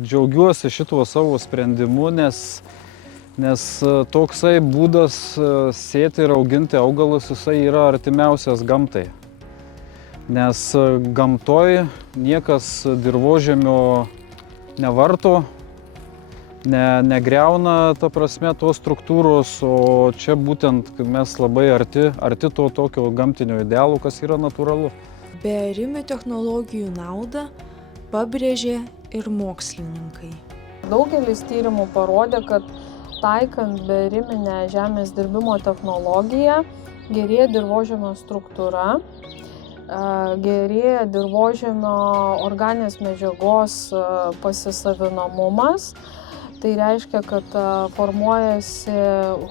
džiaugiuosi šituo savo sprendimu, nes toksai būdas sėti ir auginti augalus, jisai yra artimiausias gamtai. Nes gamtoj niekas dirvožemio nevarto, negriauna, ta prasme, tos struktūros, o čia būtent mes labai arti to tokio gamtinio idealo, kas yra natūralu. Bearimių technologijų naudą pabrėžė ir mokslininkai. Daugelis tyrimų parodė, kad taikant beariminę žemės dirbimo technologiją gerėja dirvožemio struktūra, gerėja dirvožemio organinės medžiagos pasisavinamumas. Tai reiškia, kad formuojasi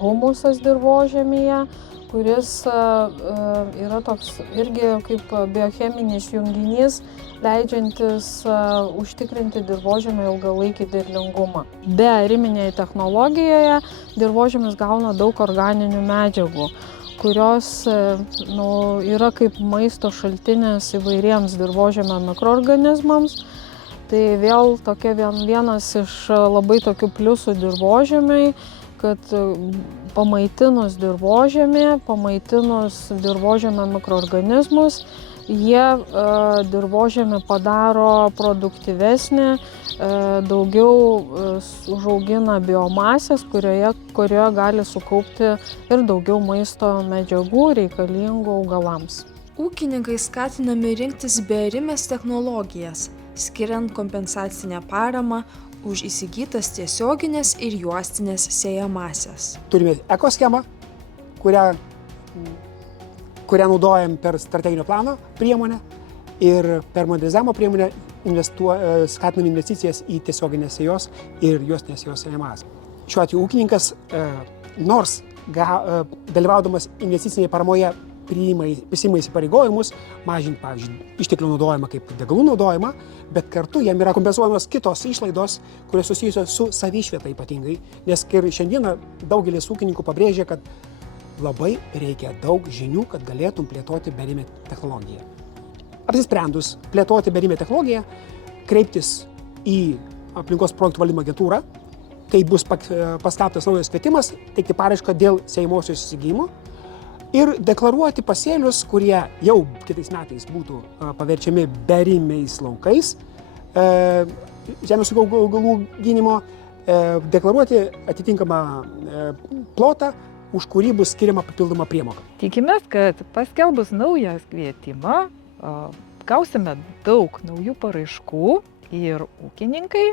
humusas dirvožemyje, kuris yra toks irgi kaip biocheminis junginys, leidžiantis užtikrinti dirvožemio ilgalaikį derlingumą. Beariminėje technologijoje dirvožemis gauna daug organinių medžiagų, kurios yra kaip maisto šaltinis įvairiems dirvožemio mikroorganizmams. Tai vėl vienas iš labai tokių pliusų dirvožemiui, kad pamaitinus dirvožemio mikroorganizmus, jie dirvožemį padaro produktyvesnį, daugiau užaugina biomasės, kurioje gali sukaupti ir daugiau maisto medžiagų reikalingų augalams. Ūkininkai skatinami rinktis bearimės technologijas, skiriant kompensacinę paramą už įsigytas tiesioginės ir juostinės sėjamąsias. Turime ekoschemą, kurią naudojam per strateginio plano priemonę ir per modernizavimo priemonę skatinam investicijas į tiesioginės sėjos ir juostinės sėjos sėjamąsias. Šiuo atveju ūkininkas, nors dalyvaudamas investicinėje paramoje, prisiima įsipareigojimus mažinti, pavyzdžiui, išteklių naudojimą kaip degalų naudojimą, bet kartu jam yra kompensuojamos kitos išlaidos, kurios susijusios su savišvieta ypatingai, nes šiandieną daugelis ūkininkų pabrėžia, kad labai reikia daug žinių, kad galėtum plėtoti bearimę technologiją. Apsisprendus plėtoti bearimę technologiją, kreiptis į aplinkos projektų valdymo agentūrą, kai bus paskelbtas naujas kvietimas, teikti paraišką dėl sėjamosios įsigijimo ir deklaruoti pasėlius, kurie jau kitais metais būtų paverčiami bearimiais laukais, žemės ūkio augalų gynimo, deklaruoti atitinkamą plotą, už kurį bus skiriama papildoma priemoka. Tikimės, kad paskelbus naują kvietimą, gausime daug naujų paraiškų ir ūkininkai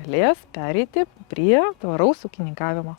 galės pereiti prie tvaraus ūkininkavimo.